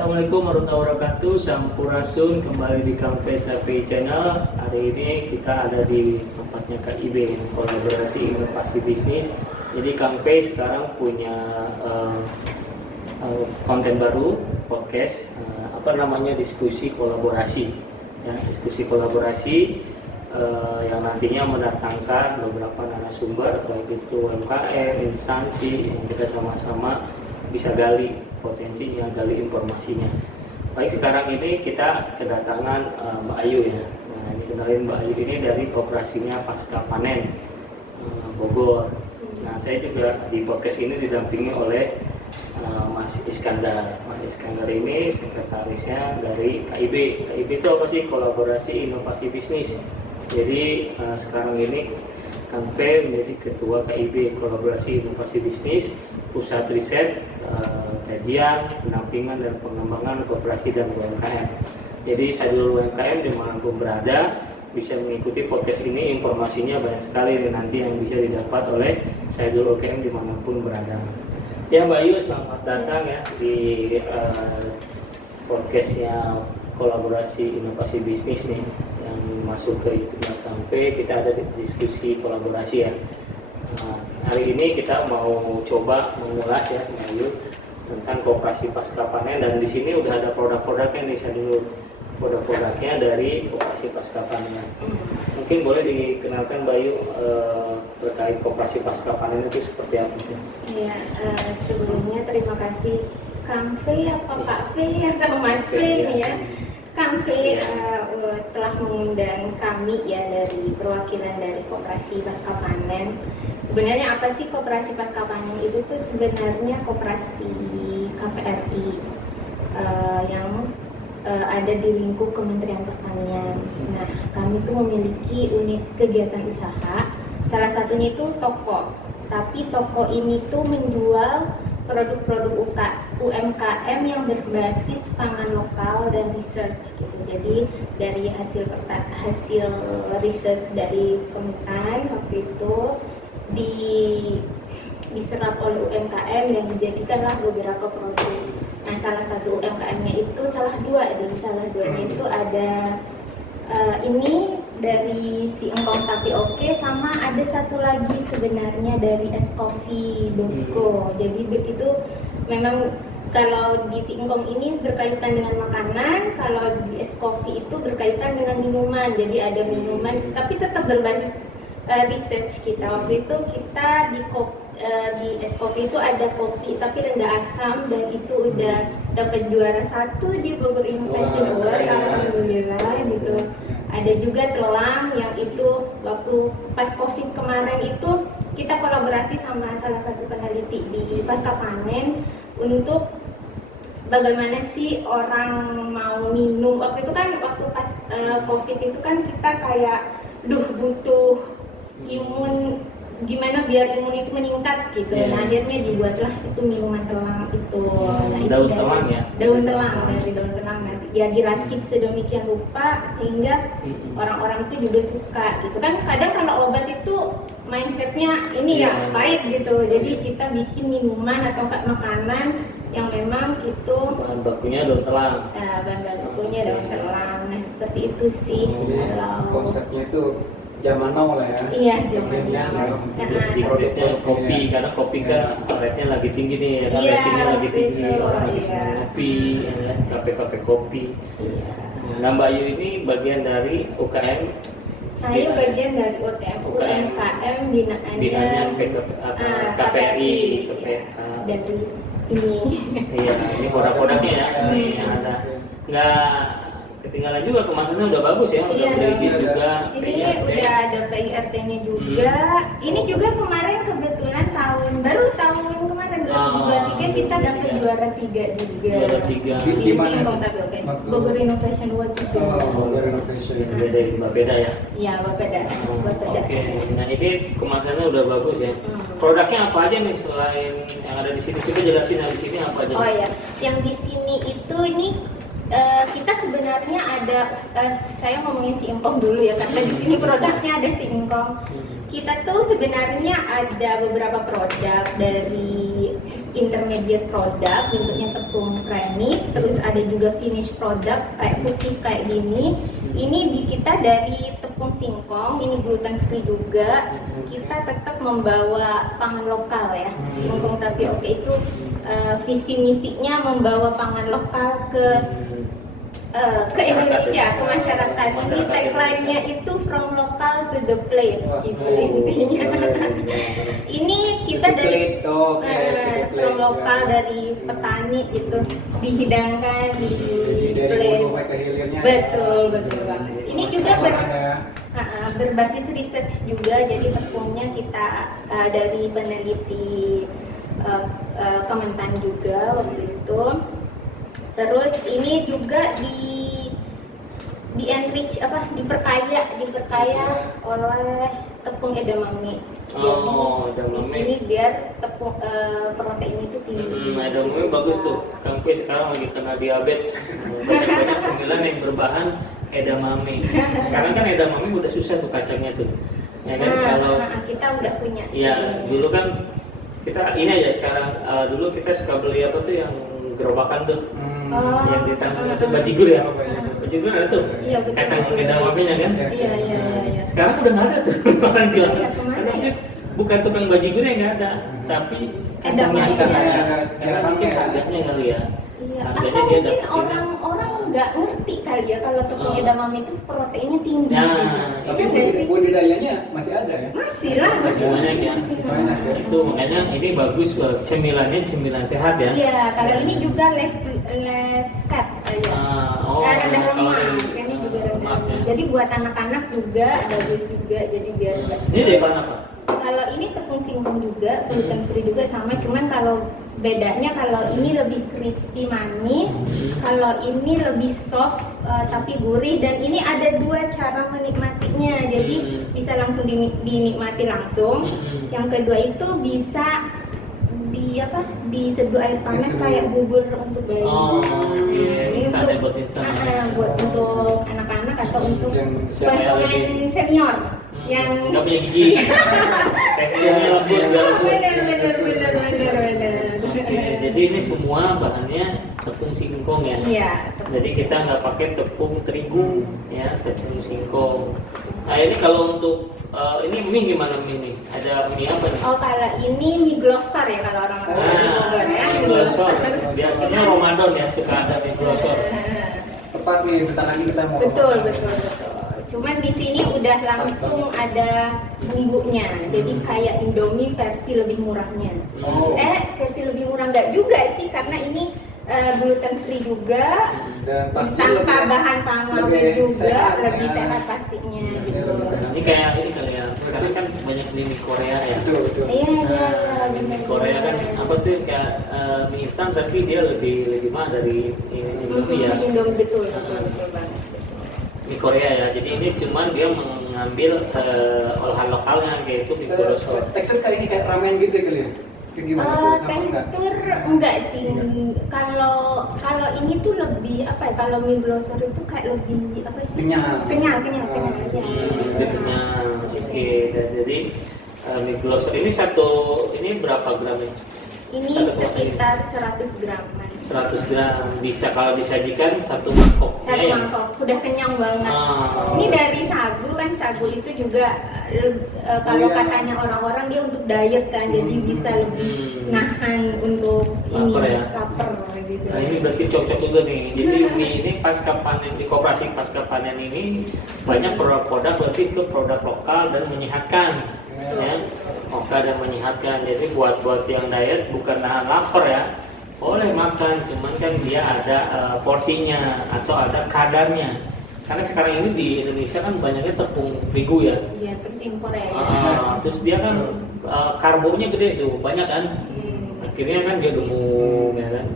Assalamualaikum warahmatullahi wabarakatuh. Sampurasun, kembali di Campes HPI Channel. Hari ini kita ada di tempatnya KIB, kolaborasi inovasi bisnis. Jadi Campes sekarang punya konten baru, podcast, diskusi kolaborasi. Ya, diskusi kolaborasi yang nantinya mendatangkan beberapa narasumber, baik itu UMKM, instansi yang kita sama-sama bisa gali potensinya, gali informasinya. Baik, sekarang ini kita kedatangan Mbak Ayu ya. Nah, ini kenalin Mbak Ayu ini dari Koperasinya Pasca Panen Bogor. Nah, saya juga di podcast ini didampingi oleh Mas Iskandar. Mas Iskandar ini sekretarisnya dari KIB. KIB itu apa sih? Kolaborasi Inovasi Bisnis. Jadi sekarang ini Kang V menjadi Ketua KIB, Kolaborasi Inovasi Bisnis, Pusat Riset, Kajian, Pendampingan dan Pengembangan Koperasi dan UMKM. Jadi Saidul UMKM dimanapun berada bisa mengikuti podcast ini, informasinya banyak sekali nanti yang bisa didapat oleh Saidul UMKM dimanapun berada. Ya Mbak Ayu, selamat datang ya di podcastnya Kolaborasi Inovasi Bisnis nih yang masuk ke YouTube sampai kita ada diskusi kolaborasi ya. Nah, hari ini kita mau coba mengulas ya Mbak Ayu tentang Koperasi Pasca Panen, dan di sini udah ada produk-produknya nih, saya dulu produk-produknya dari Koperasi Pasca Panen. Mungkin boleh dikenalkan Mbak Ayu terkait Koperasi Pasca Panen itu seperti apa sih? Iya, sebelumnya terima kasih Kang V apa Pak V atau Mas V ya. Kang V telah mengundang kami ya dari perwakilan dari Koperasi Pasca Panen. Sebenarnya apa sih Koperasi Pasca Panen? Itu tuh sebenarnya koperasi KPRI yang ada di lingkup Kementerian Pertanian. Nah, kami tuh memiliki unit kegiatan usaha. Salah satunya itu toko. Tapi toko ini tuh menjual produk-produk UMKM yang berbasis pangan lokal dan research gitu. Jadi dari hasil riset dari Kementan waktu itu diserap oleh UMKM dan dijadikanlah beberapa produk. Nah, salah satu UMKM-nya itu salah duanya itu ada ini dari si Engkong Tapi Oke, sama ada satu lagi sebenarnya dari escoffee.co. Jadi itu memang kalau di si Engkong ini berkaitan dengan makanan, kalau di escoffee itu berkaitan dengan minuman. Jadi ada minuman tapi tetap berbasis research kita. Waktu itu kita di escoffee itu ada kopi tapi rendah asam, dan itu udah dapat juara 1 di Bogor Innovation Award, alhamdulillah gitu. Ada juga telang yang itu waktu pas COVID kemarin itu kita kolaborasi sama salah satu peneliti di Pasca Panen untuk bagaimana sih orang mau minum. Waktu itu kan waktu pas COVID itu kan kita kayak butuh imun, gimana biar imun itu meningkat gitu. Nah, akhirnya dibuatlah itu minuman telang itu. Nah, daun telang ya? Daun telang, dari daun telang nanti ya diracik sedemikian rupa sehingga orang-orang itu juga suka gitu kan. Kadang kalau obat itu mindsetnya ini ya pahit gitu. Jadi kita bikin minuman atau makanan yang memang itu bahan bakunya daun telang. Bahan bakunya daun telang. Nah, seperti itu sih. Konsepnya itu zaman now lah ya. Iya, zaman now. Di kopi, karena kopi kan rate-nya lagi tinggi nih, ratingnya lagi tinggi, orang lagi senang kopi, ya, kafe-kafe kopi. Nah, Mbak Ayu ini bagian dari UKM. Saya bagian dari UMKM binaannya KPRI dan ini. Iya, ini produk-produknya ya. Ini ada. Nggak ketinggalan juga, kemasannya udah bagus ya, udah izin juga. Ini udah ada PIRT-nya juga. Ini juga kemarin kebetulan tahun kemarin 2023 kita dapat juara 3 juga. Juara 3. Di Singkong Tapi Oke. Bogor Innovation Award juga. Bogor Innovation. Dari Bapeda ya? Iya, Bapeda. Oke. Nah, ini kemasannya udah bagus ya. Produknya apa aja nih selain yang ada di sini? Coba jelasin di sini apa aja. Oh ya, yang di sini itu ini kita sebenarnya ada saya ngomongin si Engkong dulu ya, karena di sini produknya ada si Engkong. Kita tuh sebenarnya ada beberapa produk dari intermediate product bentuknya tepung premix, terus ada juga finish product kayak cookies kayak gini. Ini di kita dari tepung singkong, ini gluten free juga. Kita tetap membawa pangan lokal ya, singkong tapioka itu visi misinya membawa pangan lokal ke Indonesia, ke masyarakat. Ini tagline-nya itu from local to the plate, gitu intinya. Ini kita dari from lokal dari petani gitu, dihidangkan di plate. Betul banget. Ini juga berbasis research juga, jadi tepungnya kita dari peneliti Kementan juga waktu itu. Terus ini juga di enrich diperkaya oleh tepung edamame. Jadi di sini biar tepung protein itu tinggi. Edamame bagus tuh. Kang Pi sekarang lagi kena diabetes. Banyak cemilan yang berbahan edamame. Sekarang kan edamame udah susah tuh kacangnya tuh. Ya kan kalau kita udah punya. Ya dulu kan kita ini aja sekarang dulu kita suka beli apa tuh yang gerobakan tuh. Yang ditangkap itu bajigur ya. Bajigur ada tuh. Iya, betul. Kacang edamame-nya kan. Iya. Sekarang udah nggak ada tuh orang jual. Kemana ya? Bukan tukang bajigur yang nggak ada, tapi kacangnya karena mungkin harganya kali ya. Iya. Harganya Atau dia mungkin dapetin. orang nggak ngerti kali ya kalau tepung edamame itu proteinnya tinggi. Nah, gitu. Tapi Iya nggak sih? budidayanya masih ada ya? Masih lah, Masih banyak ya. Banyak ya. Itu makanya ini bagus buat cemilannya cemilan sehat ya. Iya, kalau ini juga less fat ya. Rendah lemak, ini juga rendah lemak. Jadi buat anak-anak juga bagus juga, jadi biar Ini dari mana Pak? Kalau ini tepung singkong juga, gluten free juga sama, cuman kalau bedanya kalau ini lebih crispy manis, kalau ini lebih soft tapi gurih, dan ini ada dua cara menikmatinya, jadi bisa langsung dinikmati langsung. Yang kedua itu bisa diseduh air panas kayak bubur untuk bayi. Iya, Ini instan ya, buat instan. buat untuk anak-anak atau untuk Yang konsumen senior yang nggak punya gigi. Teksturnya lembut, nggak lembut. bener. Oke, jadi ini semua bahannya tepung singkong ya. Iya. Jadi kita nggak pakai tepung terigu ya, tepung singkong. Nah ini kalau untuk ini mie gimana mie ini? Ada mie apa nih? Oh, kalau ini mie glosor ya kalau orang-orang di Bogor ya. mie glosor. Biasanya Ramadan ya suka ada mie glosor. Tepat nih, bentar lagi kita mau. Betul. Cuman di sini udah langsung ada bumbunya. Jadi kayak Indomie versi lebih murahnya. Versi lebih murah enggak juga sih, karena ini gluten free juga, Dan pasti tanpa bahan pengawet juga, lebih ya. sehat pastinya gitu. Ini kayak ini kali ya. Sekarang kan banyak di mie Korea ya. Betul. Iya. Mie Korea kan apa tuh kayak mie instan tapi dia lebih mah dari Indomie ya. Indomie betul banget. Mie Korea ya. Jadi ini cuman dia mengambil olahan lokalnya yaitu mie glosor. Tekstur kayak ini kayak ramen gitu ya kali ya? Kayak gimana tuh? Sama enggak? Tekstur enggak sih. Kalau ini tuh lebih apa ya? Kalau mie glosor itu kayak lebih apa sih? Kenyal. Kenyal ya. Dia kenyal. Oke, dan jadi mie glosor ini ini berapa gram ya? Ini sekitar 100 graman. 100 gram bisa kalau disajikan satu mangkok. Satu mangkok, udah kenyang banget. Ini dari sagu kan, sagu itu juga kalau katanya orang-orang dia untuk diet kan, jadi bisa lebih nahan untuk lapar gitu. Nah ini berarti cocok juga nih. Jadi mie ini pasca panen di koperasi pasca panen ini banyak produk berarti itu produk lokal dan menyehatkan. Ya, lokal dan menyehatkan. Jadi buat yang diet bukan nahan lapar ya. Boleh makan, cuman kan dia ada porsinya atau ada kadarnya. Karena sekarang ini di Indonesia kan banyaknya tepung terigu ya. Iya, terus impor ya. Terus dia kan karbonya gede tuh, banyak kan. Akhirnya kan dia gemuk ya kan.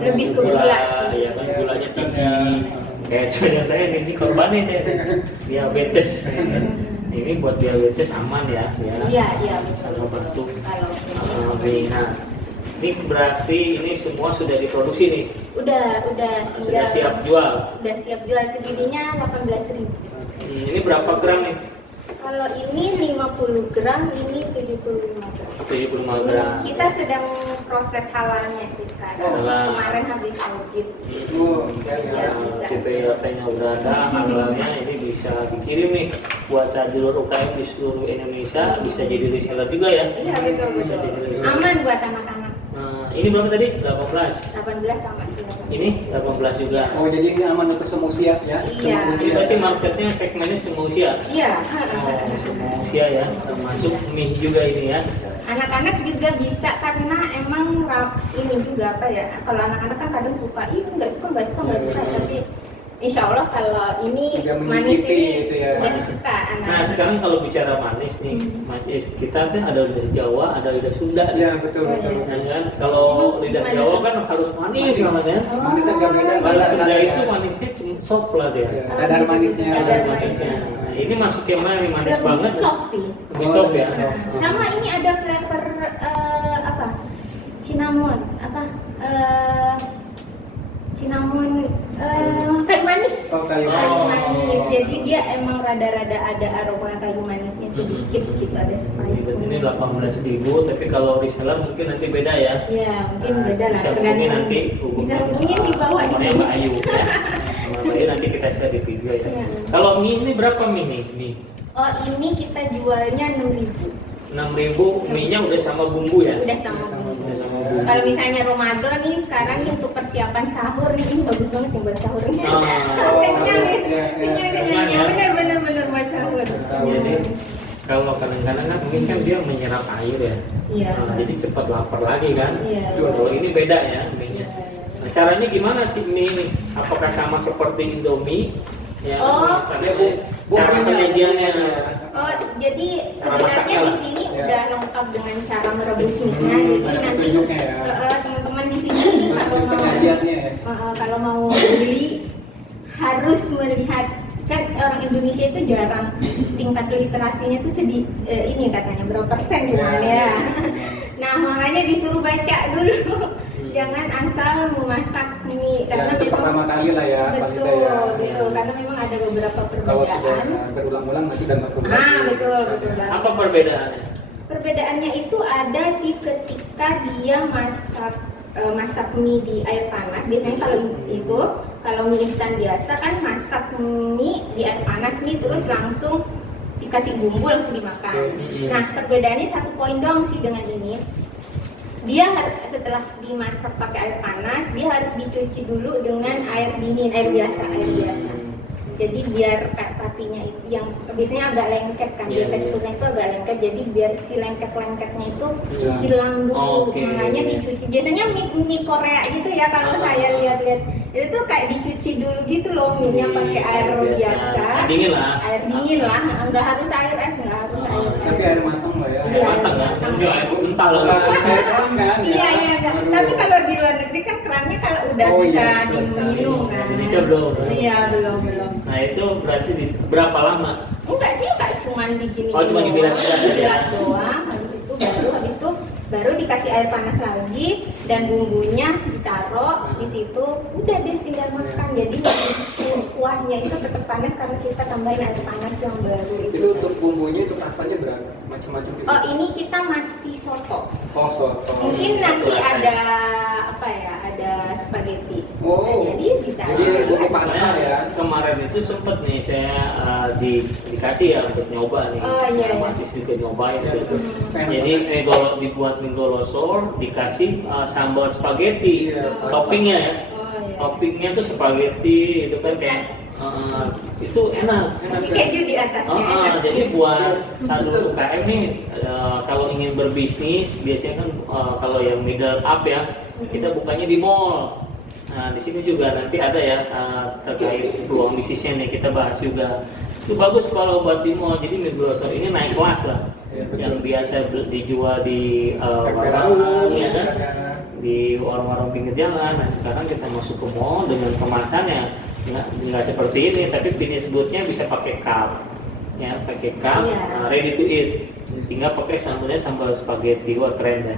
Lebih ke gula sih. Ya kan gulanya tinggi. Kayak saya ini korbannya saya diabetes. Ini buat diabetes aman ya. Iya betul. Kalau batuk. Kalau Nah, ini berarti ini semua sudah diproduksi nih. Udah Sudah siap jual. Udah siap jual, segininya 18.000. Ini berapa gram nih? Kalau ini 50 gram, ini 75 gram. 75 gram. Kita sedang proses halalnya sih sekarang. Halal. Kemarin habis audit. Oh, iya, Ya, iya. bisa. CPLT-nya udah ada, halalnya ini bisa dikirim nih buat sadulur UKM di seluruh Indonesia, bisa jadi reseller juga ya. Iya betul Bisa betul. jadi reseller. Aman buat anak-anak. Nah, ini berapa tadi? 18. 18 sama sih. 18. Ini 18 juga. Oh, jadi ini aman untuk semua usia ya? Iya. Semua Ini usia. berarti marketnya segmennya semua usia. Iya. Oh, semua usia ya, termasuk mie juga ini ya. Anak-anak juga bisa karena emang ini juga apa ya? Kalau anak-anak kan kadang suka, nggak suka, tapi insya Allah kalau ini Juga manis mencicipi ini gitu ya. udah suka Nah anak-anak. sekarang kalau bicara manis nih, Mas Is, kita kan ada lidah Jawa, ada lidah Sunda. Iya, betul, Oh, betul. iya. Nah, kan kalau Emang lidah gimana Jawa tuh? kan harus manis Manis. banget ya. Oh. Manis agak beda. Kalau balas Sunda ya. itu manisnya cuma soft lah dia. Iya, Oh, kadar gitu, manisnya. kadar Kadar manisnya. Nah, ini masuk yang mana nih, manis Lebih banget? soft sih. Lebih soft ya. Soft. Sama ini ada flavor apa? Cinnamon apa? Cinnamon kayu manis. Oh, kayu manis. manis. Jadi dia emang rada-rada ada aroma kayu manisnya sedikit gitu, ada spice. Ini 18.000, tapi kalau reseller mungkin nanti beda ya. Ya, mungkin Nah, beda lah. bisa hubungi nanti, Bisa hubungin di bawah di nomornya Mbak Ayu ya. Mbak Ayu nanti kita share di video ya. Iya. Kalau mie ini berapa mie nih? Mie Oh, ini kita jualnya 6.000. 6.000, mie-nya udah sama bumbu ya? Udah sama bumbu. Udah sama bumbu. Kalau misalnya Ramadan nih sekarang nih untuk persiapan sahur nih, ini bagus banget nih buat sahurnya. Ah, Kenyang nih, iya, iya. kenyang ya. bener buat sahur. Jadi kalau kadang-kadang kan mungkin kan dia menyerap air ya. Iya. Nah, jadi cepat lapar lagi kan. Iya. Kalau ini beda ya mie-nya. Iya. Nah, caranya gimana sih mie ini? Apakah sama seperti Indomie? Ya, Oh. misalnya Bu, cara bumbunya. penyajiannya. Oh, jadi Cara sebenarnya masaknya di lah. sini Ya. udah lengkap dengan cara merebus mie-nya. Hmm, Jadi ada nanti petunjuknya ya. teman-teman di sini kalau mau Penyajiannya ya. kalau mau beli harus melihat, kan orang Indonesia itu jarang tingkat literasinya tuh ini katanya berapa persen gimana ya. Nah makanya disuruh baca dulu, jangan asal memasak mie Ya, karena itu memang pertama kali lah ya, paling betul tidak ya. betul karena memang ada beberapa Kalau sudah perbedaan. berulang-ulang nanti udah nggak perlu Ah lagi. betul banget. Apa perbedaannya? Perbedaannya itu ada di ketika dia masak mie di air panas. Biasanya kalau mie instan biasa kan masak mie di air panas nih terus langsung dikasih bumbu langsung dimakan. Nah perbedaannya satu poin doang sih dengan ini. Dia setelah dimasak pakai air panas, dia harus dicuci dulu dengan air dingin, air biasa. Jadi biar patinya itu yang biasanya agak lengket kan, Iya, dia teksturnya itu agak lengket. Jadi biar si lengket-lengketnya itu Iya. hilang dulu. Oke. Makanya dicuci. Biasanya mie Korea gitu ya kalau saya lihat-lihat itu tuh kayak dicuci dulu gitu loh mie-nya pakai air biasa. Dingin lah. Air dingin lah, nggak harus air es, nggak harus air es. Tapi air matang lah ya. Iya. Matang kan? Ini air kental lah. Air terang kan? Iya iya enggak. Aduh. Tapi kalau di luar negeri kan kerannya kalau udah Oh, bisa iya, betul sekali. diminum kan. Indonesia belum. Iya belum. Nah itu berarti berapa lama? Enggak sih, enggak cuma digini. Oh, cuma dibilas-bilas aja. Dibilas doang. Habis itu baru dikasih air panas lagi dan bumbunya ditaruh di situ. Udah deh tinggal makan. Jadi kuahnya itu tetap panas karena kita tambahin air panas yang baru Itu itu. untuk bumbunya itu rasanya berapa? Macam-macam gitu. Oh, ini kita masih soto. Oh, soto. Mungkin nanti rasanya. ada apa ya? Ada spaghetti. Oh. Bisa. Jadi bumbu pasta Saya ya. Kemarin itu sempet nih saya dikasih ya untuk nyoba nih. Oh, iya, iya. Masih sedikit nyobain Ya, gitu. pengen Jadi banget. dibuat mie golosor, dikasih sambal spaghetti, Iya, toppingnya ya. Oh iya. Toppingnya tuh spaghetti itu kan kayak itu enak. Kasih keju di atasnya. enak sih. Jadi buat sadulur UKM nih kalau ingin berbisnis biasanya kan kalau yang middle up ya kita bukanya di mall. Nah di sini juga nanti ada ya terkait peluang bisnisnya nih kita bahas juga. Itu bagus kalau buat di mall. Jadi mie glosor ini naik kelas lah. Iya, betul. Yang biasa dijual di Perbelaan, warung ya kan, ya. di warung-warung pinggir jalan. Nah sekarang kita masuk ke mall dengan kemasannya nggak seperti ini, tapi finish good-nya bisa pakai cup, ya pakai cup, Iya. ready to eat. Yes. Tinggal pakai sambalnya sambal spaghetti, wah keren ya.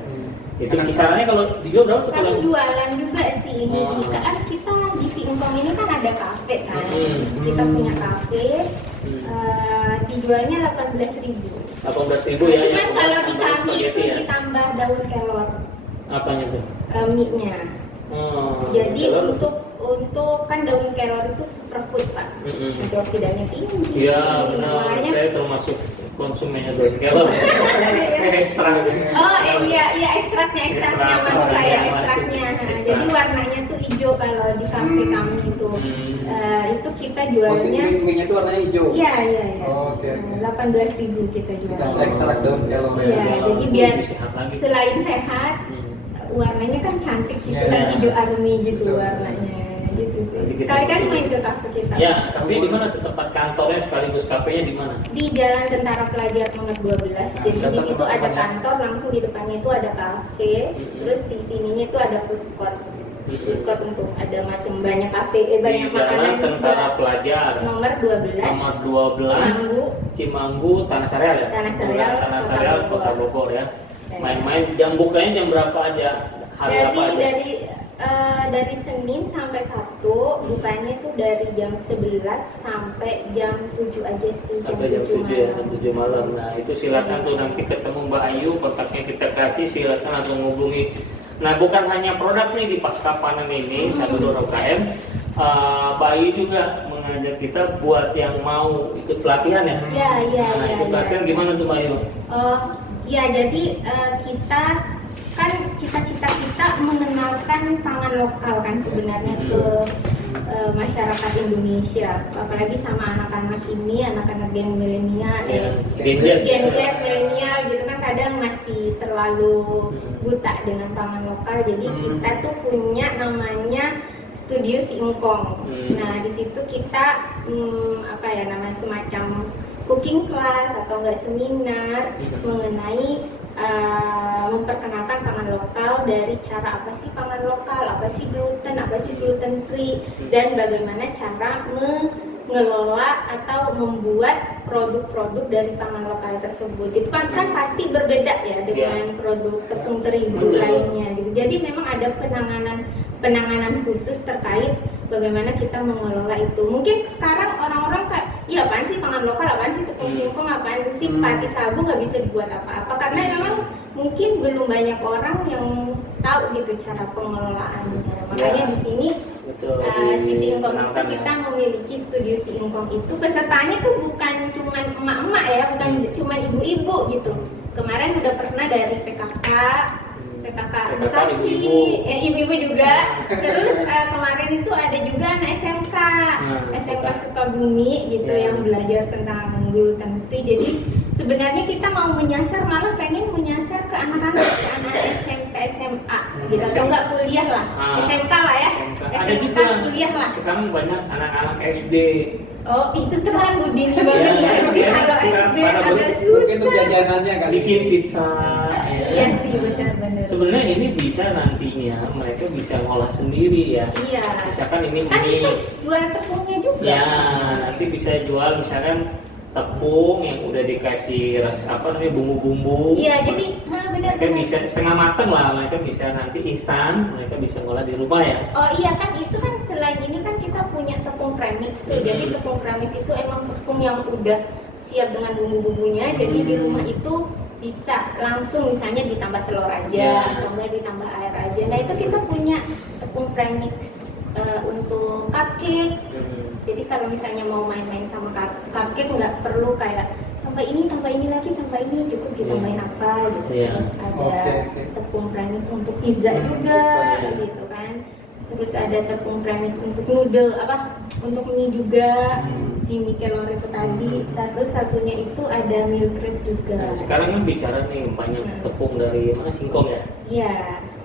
Itu Enak kisarannya kalau dijual berapa tuh? Kami Kalau jualan juga sih ini Oh. kan kita di Singkong ini kan ada kafe kan. Hmm. Kita punya kafe. Dijualnya 18.000. 18.000 ya. Cuman yang kalau sambal di kami spaghetti itu ya. ditambah daun kelor. Apanya tuh? mie-nya. Jadi kelor. untuk kan daun kelor itu superfood Pak. Antioksidannya tinggi. Iya benar, Makanya saya termasuk konsumennya daun kelor. Ekstrak. oh iya ekstraknya maksud saya ekstraknya. Ekstrak. Jadi warnanya tuh hijau kalau di kafe kami itu. Itu kita Oh, si jualnya mie-nya itu warnanya hijau. iya. Oh, oke. 18.000 kita jual. Dikasih ekstrak daun kelor. Iya, Kelor jadi itu biar lebih sehat lagi. selain sehat, warnanya kan cantik gitu Iya, kan iya. hijau army gitu Betul. warnanya gitu sih. Jadi kita Sekali-kali betul. main ke kafe kita. Ya, tapi di mana tuh tempat kantornya sekaligus kafenya di mana? Di Jalan Tentara Pelajar nomor 12. Jadi di Dapat situ ada tempat-tempatnya. kantor, langsung di depannya itu ada kafe, terus di sininya itu ada food court. Food court untuk ada macam banyak kafe, banyak Di makanan Jalan Tentara juga. Pelajar Nomor 12. nomor 12 Cimanggu. Cimanggu Tanah Sareal ya? Tanah Sareal, Tanah Kota Sareal, Bogor. Kota Bogor ya. Ya. Main-main jam bukanya jam berapa aja? Hari apa aja? Dari Senin sampai Sabtu bukanya itu dari jam 11 sampai jam 7 aja sih, Sampai jam 7 ya, jam 7 malam. Nah, itu silakan tuh nanti ketemu Mbak Ayu, kontaknya kita kasih, silakan langsung hubungi. Nah, bukan hanya produk nih di pasca panen ini, satu UKM. Mbak Ayu juga mengajak kita buat yang mau ikut pelatihan ya. Iya. Nah, ikut pelatihan gimana tuh Mbak Ayu? Ya jadi kita kan cita-cita kita mengenalkan pangan lokal kan sebenarnya ke masyarakat Indonesia, apalagi sama anak-anak ini, anak-anak gen milenial, Gen Z milenial gitu kan kadang masih terlalu buta dengan pangan lokal. Jadi kita tuh punya namanya Studio Singkong. Nah di situ kita namanya semacam cooking class atau enggak seminar mengenai memperkenalkan pangan lokal, dari cara apa sih pangan lokal, apa sih gluten free, dan bagaimana cara mengelola atau membuat produk-produk dari pangan lokal tersebut. Jadi kan pasti berbeda ya dengan produk tepung terigu lainnya gitu. Jadi memang ada penanganan khusus terkait bagaimana kita mengelola itu. Mungkin sekarang orang-orang kayak, iya apaan sih pangan lokal, apaan sih tepung singkong, apaan sih pati sagu, nggak bisa dibuat apa-apa. Karena memang mungkin belum banyak orang yang tahu gitu cara pengelolaannya. Makanya di sini si Singkong itu kita memiliki Studio Singkong itu pesertanya tuh bukan cuma emak-emak ya, bukan cuma ibu-ibu gitu. Kemarin udah pernah dari PKK Bekasi, ibu-ibu juga. Terus kemarin itu ada juga anak SMK Sukabumi gitu yang belajar tentang gluten free. Jadi sebenarnya kita mau pengen menyasar ke anak-anak SMP SMA gitu, atau enggak kuliah lah, SMK lah ya, Ada SMK juga kuliah lah. sekarang banyak anak-anak SD. Oh itu terlalu dini banget nggak sih kalau SD agak Mungkin untuk susah. jajanannya kali. Bikin pizza. Iya sih benar-benar. Sebenarnya ini bisa nantinya mereka bisa ngolah sendiri ya. Iya. Misalkan ini Kan mie. kita jual tepungnya juga. Ya, nanti bisa jual misalkan tepung yang udah dikasih bumbu-bumbu. Iya, jadi benar. Mereka bisa setengah mateng lah, mereka bisa nanti instan, mereka bisa ngolah di rumah ya. Oh iya kan, itu kan selain ini kan kita punya tepung premix tuh. Jadi tepung premix itu emang tepung yang udah siap dengan bumbu-bumbunya. Jadi di rumah itu bisa langsung misalnya ditambah telur aja, atau enggak ditambah air aja. Nah itu kita punya tepung premix untuk cupcake. Jadi kalau misalnya mau main-main sama cupcake nggak perlu kayak tambah ini lagi, tambah ini, cukup ditambahin apa gitu. Terus ada tepung premix untuk pizza juga gitu kan. Terus ada tepung premix untuk noodle untuk mie juga, si mie kelor itu tadi. Terus satunya itu ada milk cream juga. Nah, sekarang kan bicara nih banyak tepung dari mana, singkong ya? Iya.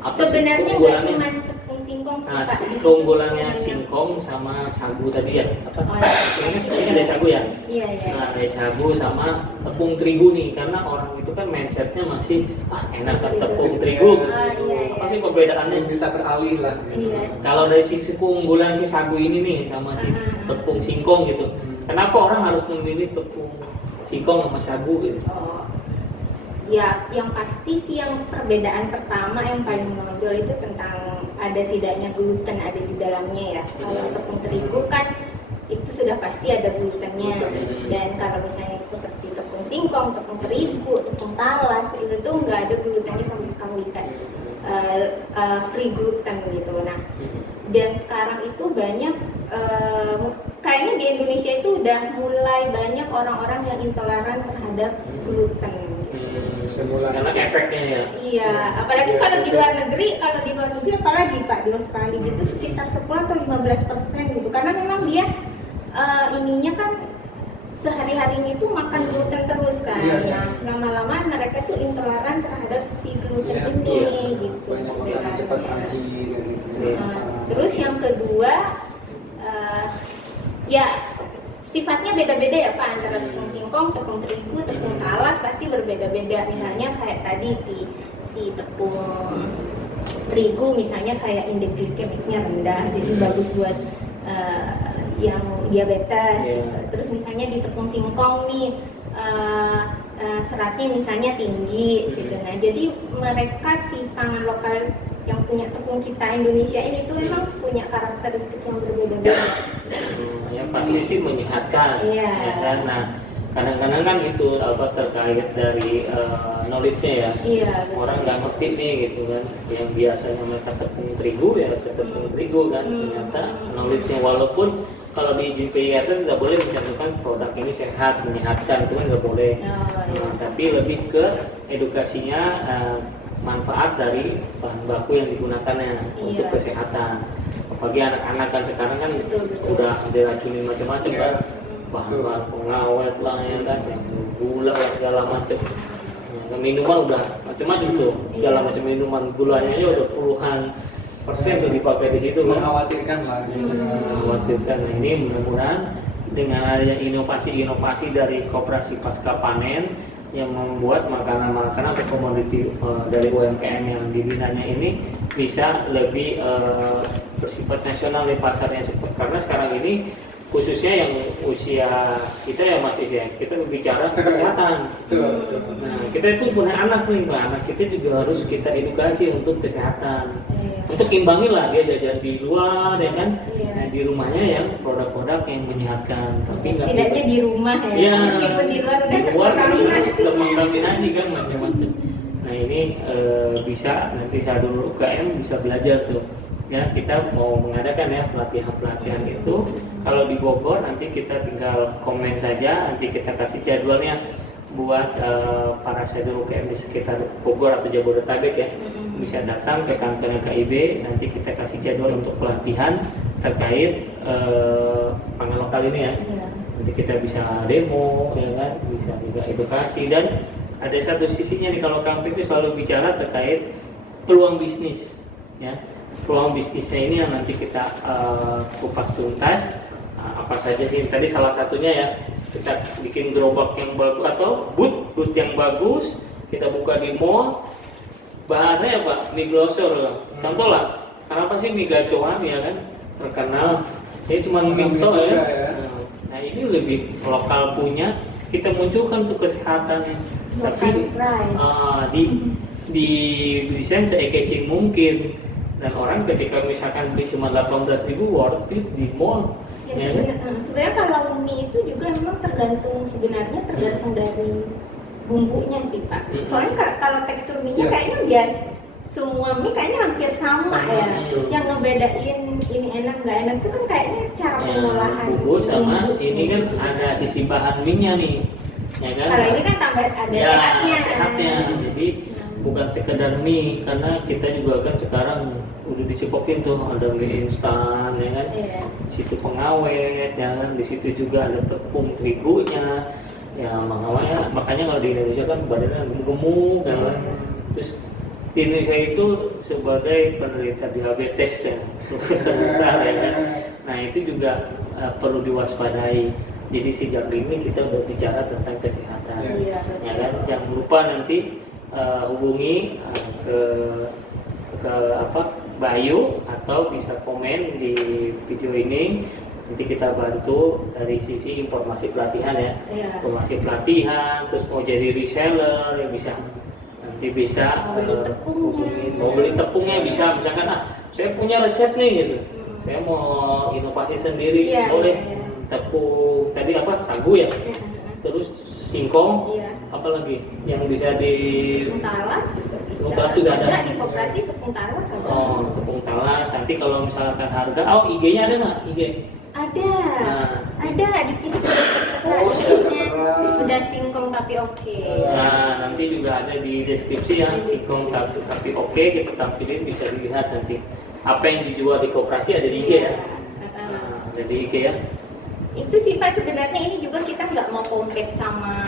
Apa sih Sebenarnya nggak keunggulannya? cuma tepung singkong sih Nah, Pak. Di situ keunggulannya banyak. singkong sama sagu tadi ya? Apa? Oh, iya. Ini ada sagu ya? Iya. Nah, dari sagu sama tepung terigu nih, karena orang itu kan mindsetnya masih enak kan tepung terigu. Iya. Apa sih perbedaannya? Bisa beralih lah. Iya. Kalau dari sisi keunggulan si sagu ini nih sama si tepung singkong gitu, kenapa orang harus memilih tepung singkong sama sagu gitu? Oh, ya, yang pasti sih yang perbedaan pertama yang paling menonjol itu tentang ada tidaknya gluten ada di dalamnya ya. Kalau tepung terigu kan itu sudah pasti ada glutennya, dan kalau misalnya seperti tepung singkong, tepung terigu, tepung talas itu tuh nggak ada glutennya sama sekali kan. free gluten gitu. Nah, dan sekarang itu banyak kayaknya di Indonesia itu udah mulai banyak orang-orang yang intoleran terhadap gluten. Karena efeknya ya. Iya, apalagi kalau di luar negeri, apalagi Pak di Australia gitu sekitar 10 atau 15% gitu. Karena memang dia ininya kan sehari-harinya itu makan gluten terus kan. Nah, lama-lama mereka tuh intoleran terhadap si gluten ini gitu. Cepat saji dan Terus yang kedua ya sifatnya beda-beda ya Pak, antara tepung singkong, tepung terigu, tepung talas pasti berbeda-beda. Misalnya kayak tadi si tepung terigu misalnya kayak indeks glikemiknya rendah, jadi bagus buat yang diabetes gitu. Terus misalnya di tepung singkong nih seratnya misalnya tinggi gitu. Nah, jadi mereka si pangan lokal yang punya tepung kita Indonesia ini tuh memang punya karakteristik yang berbeda-beda. Yang pasti sih menyehatkan, ya kan? Nah, kadang-kadang kan itu terkait dari knowledge-nya ya. Iya, orang nggak ngerti nih gitu kan, yang biasanya mereka tepung terigu ya tepung terigu kan, ternyata knowledge-nya walaupun kalau di izin PIR itu tidak boleh mencantumkan produk ini sehat, menyehatkan, itu kan nggak boleh. Tapi lebih ke edukasinya, manfaat dari bahan baku yang digunakannya untuk kesehatan. Apalagi anak-anak kan sekarang kan udah diracuni macam-macam kan, bahan pengawet lah ya kan, gula lah segala macam. Minuman udah macam-macam tuh, segala macam minuman, gulanya aja udah puluhan persen tuh dipakai di situ. Mengkhawatirkan lah. Mengkhawatirkan. Nah, ini mudah-mudahan dengan adanya inovasi-inovasi dari Koperasi Pasca Panen yang membuat makanan-makanan atau komoditi dari UMKM yang dibinanya ini bisa lebih bersifat nasional di pasarnya. Karena sekarang ini khususnya yang usia kita ya masih ya, kita berbicara kesehatan. Nah, kita itu punya anak nih, anak kita juga harus kita edukasi untuk kesehatan. Untuk imbangin lah dia jajan di luar ya kan, nah, di rumahnya yang produk-produk yang menyehatkan. Tapi setidaknya di rumah ya, meskipun di luar udah terkontaminasi kan macam-macam. Nah ini bisa nanti saya dulu UKM bisa belajar tuh. Ya, kita mau mengadakan ya pelatihan itu. Kalau di Bogor nanti kita tinggal komen saja, nanti kita kasih jadwalnya buat para senior UKM di sekitar Bogor atau Jabodetabek ya, bisa datang ke kantornya KIB. Nanti kita kasih jadwal untuk pelatihan terkait pangan lokal ini ya. Nanti kita bisa demo ya kan, bisa juga edukasi. Dan ada satu sisinya nih, kalau Kang itu selalu bicara terkait peluang bisnis ya. Peluang bisnisnya ini yang nanti kita kupas tuntas. Apa saja sih? Tadi salah satunya ya, kita bikin gerobak yang bagus atau booth yang bagus, kita buka di mall. Bahasanya Pak, mie glosor lah. Contoh lah, kenapa sih mie gacoan ya kan terkenal? Ini cuma mie tok ya. Nah ini lebih lokal punya, kita munculkan untuk kesehatan. Tapi di desain se-catching mungkin. Dan orang ketika misalkan beli cuma 18.000 worth it di mall. Ya, sebenarnya kalau mie itu juga memang tergantung dari bumbunya sih Pak. Soalnya kalau tekstur mie-nya kayaknya biar semua mie kayaknya hampir sama ya. Yang ngebedain ini enak nggak enak itu kan kayaknya cara pengolahan bumbu sama ini kan ada sisi bahan mie-nya nih. Ya kan? Kalau ini kan tambah ada sehatnya. Jadi bukan sekedar mie, karena kita juga kan sekarang udah dicekokin tuh, ada mie instan ya kan, di situ pengawet ya kan, di situ juga ada tepung terigunya ya, makanya kalau di Indonesia kan badannya gemuk ya kan. Terus di Indonesia itu sebagai penderita diabetes ya terbesar ya kan. Nah itu juga perlu diwaspadai. Jadi sejak dini kita udah bicara tentang kesehatan ya kan. Jangan lupa nanti hubungi ke Bayu atau bisa komen di video ini. Nanti kita bantu dari sisi informasi pelatihan ya. Informasi pelatihan, terus mau jadi reseller ya bisa. Nanti bisa mau beli tepungnya bisa, misalkan saya punya resep nih gitu. Saya mau inovasi sendiri, boleh. Tepung tadi sagu ya. Terus singkong, apalagi yang bisa di talas juga bisa. Tepung talas juga ada. Di koperasi tepung talas ada. Oh, tepung talas. Nanti kalau misalkan harga, oh IG-nya ada nggak? IG? Ada. Nah. Ada di sini sudah tertera Oh, sudah IG-nya. tertera. Sudah singkong tapi oke. Nah, nanti juga ada di deskripsi ya, Di singkong deskripsi. tapi oke, kita tampilin, bisa dilihat nanti. Apa yang dijual di koperasi ada di IG ya? Iya. Nah, ada di IG ya. Itu sih Pak, sebenarnya ini juga kita nggak mau compete sama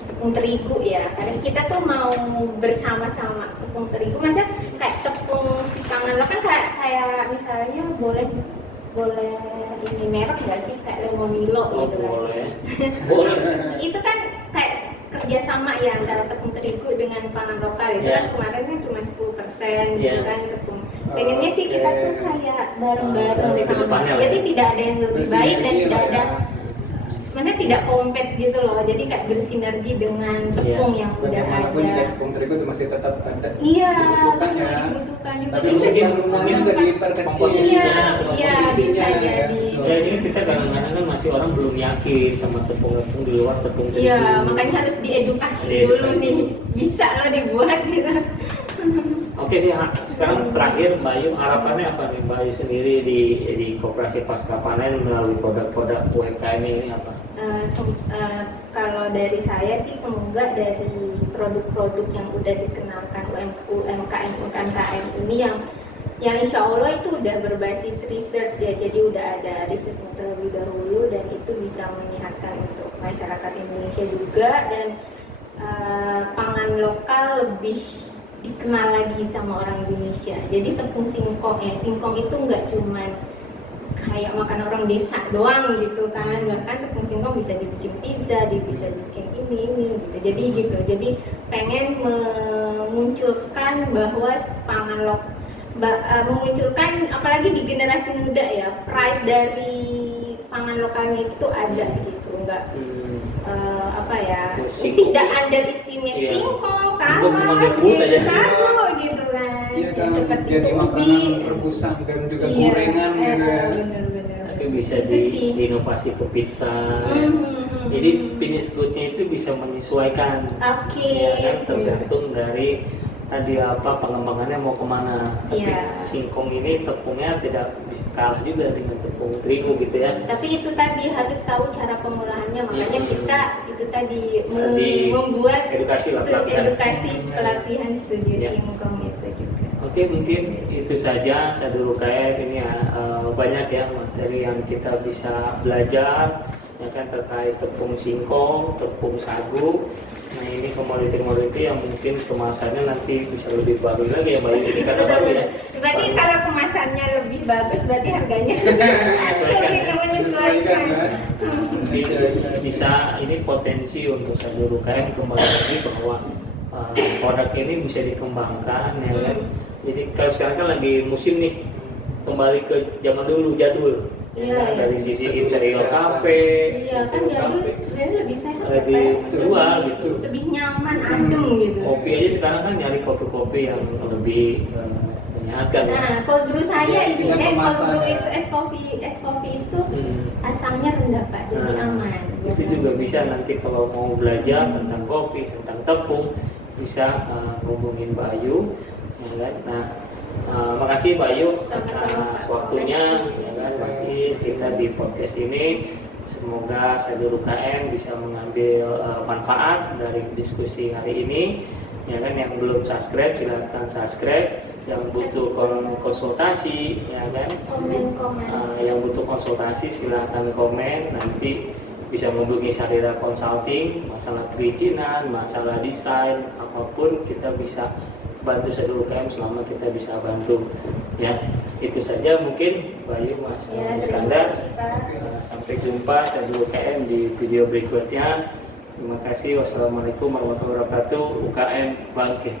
tepung terigu ya, karena kita tuh mau bersama-sama tepung terigu. Maksudnya kayak tepung si pangan lo kan kayak misalnya boleh ini merek nggak sih, kayak Lemomilo Oh, gitu kan. boleh. Boleh. Itu kan kayak kerjasama ya antara tepung terigu dengan pangan lokal itu Yeah. kan kemarin kan cuma 10% gitu Yeah. kan tepung. Pengennya sih kita tuh kayak bareng-bareng Nanti ke sama. depannya lah Jadi ya. tidak ada yang lebih baik dan Bersinergi tidak lah ada, ya. maksudnya tidak kompet gitu loh. Jadi kayak bersinergi dengan tepung yang udah Bagaimanapun ada. juga tepung terigu itu masih tetap ada. Iya, Dibutuhkan betul, ya. dibutuhkan juga. Tapi Bisa mungkin dibutuhkan. juga diperkecil. Komposisinya, Iya, iya bisa komposisinya ya. jadi. Jadi kita kadang-kadang kan masih orang belum yakin sama tepung-tepung di luar tepung terigu. Iya, makanya harus diedukasi dulu Diedukasi. nih. Bisa lah dibuat gitu. Oke sih, sekarang terakhir Mbak Ayu, harapannya apa nih Mbak Ayu sendiri di Koperasi Pasca Panen melalui produk-produk UMKM ini apa? Kalau dari saya sih semoga dari produk-produk yang udah dikenalkan UMKM ini yang insya Allah itu udah berbasis research ya, jadi udah ada risetnya terlebih dahulu dan itu bisa menyehatkan untuk masyarakat Indonesia juga, dan pangan lokal lebih dikenal lagi sama orang Indonesia. Jadi tepung singkong itu nggak cuman kayak makan orang desa doang gitu kan, bahkan tepung singkong bisa dibikin pizza, bisa bikin ini gitu. Jadi pengen memunculkan bahwa pangan lokal, memunculkan apalagi di generasi muda ya, pride dari pangan lokalnya itu ada gitu, nggak Singkong. tidak underestimate Iya. singkong, Singkong cuma talas, direbus aja. sagu gitu kan. Iya kan, Seperti jadi ubi. makanan rebusan dan juga gorengan gitu ya. Bener-bener. Tapi bisa Itu sih. diinovasi ke pizza. Mhm. Jadi finish good-nya itu bisa menyesuaikan. Oke. Ya kan, tergantung dari tadi apa pengembangannya mau kemana. Tapi Iya. singkong ini tepungnya tidak bisa kalah juga dengan tepung terigu gitu ya. Tapi itu tadi harus tahu cara pengolahannya, makanya kita itu tadi Tadi membuat edukasi lah, pelatihan. edukasi pelatihan studi Ya. singkong itu juga. Oke, mungkin itu saja Sadul UKM ini ya, banyak ya materi yang kita bisa belajar ya kan, terkait tepung singkong, tepung sagu. Nah ini komoditi-komoditi yang mungkin kemasannya nanti bisa lebih baru lagi ya Mbak Yu, ini karena baru ya. Berarti Baru. kalau kemasannya lebih bagus, berarti harganya lebih menyesuaikan. Jadi bisa ini potensi untuk Sadul UKM kembali lagi bahwa produk ini bisa dikembangkan ya kan. Jadi kalau sekarang kan lagi musim nih, kembali ke zaman dulu jadul. Iya, Ya, iya dari sih. sisi interior kafe, Iya kan jadul sebenarnya lebih sehat ya, lebih Pak. tua Lebih- gitu. lebih nyaman, adem gitu. Kopi aja sekarang kan nyari kopi-kopi yang lebih menyehatkan. ya. Nah, cold brew saya ini, Dengan cold kemasan brew ya. itu es kopi itu Hmm. asamnya rendah Pak, jadi Nah, aman. itu juga bisa nanti kalau mau belajar tentang kopi, tentang tepung, bisa hubungin Mbak Ayu, ya kan? Nah, makasih Mbak Ayu Sama-sama, atas Pak. waktunya, ya kan? Masih kita di podcast ini. Semoga Sadul UKM bisa mengambil manfaat dari diskusi hari ini. Ya kan, yang belum subscribe silahkan subscribe. Yang butuh konsultasi, ya kan? Komen. Yang butuh konsultasi silahkan komen, nanti bisa menghubungi Sarira Consulting, masalah perizinan, masalah desain, apapun kita bisa bantu Sadul UKM selama kita bisa bantu. Ya, itu saja mungkin Bayu Mas Ya, terima Iskandar. kasih Pak. Sampai jumpa Sadul UKM di video berikutnya. Terima kasih. Wassalamualaikum warahmatullahi wabarakatuh. UKM bangkit.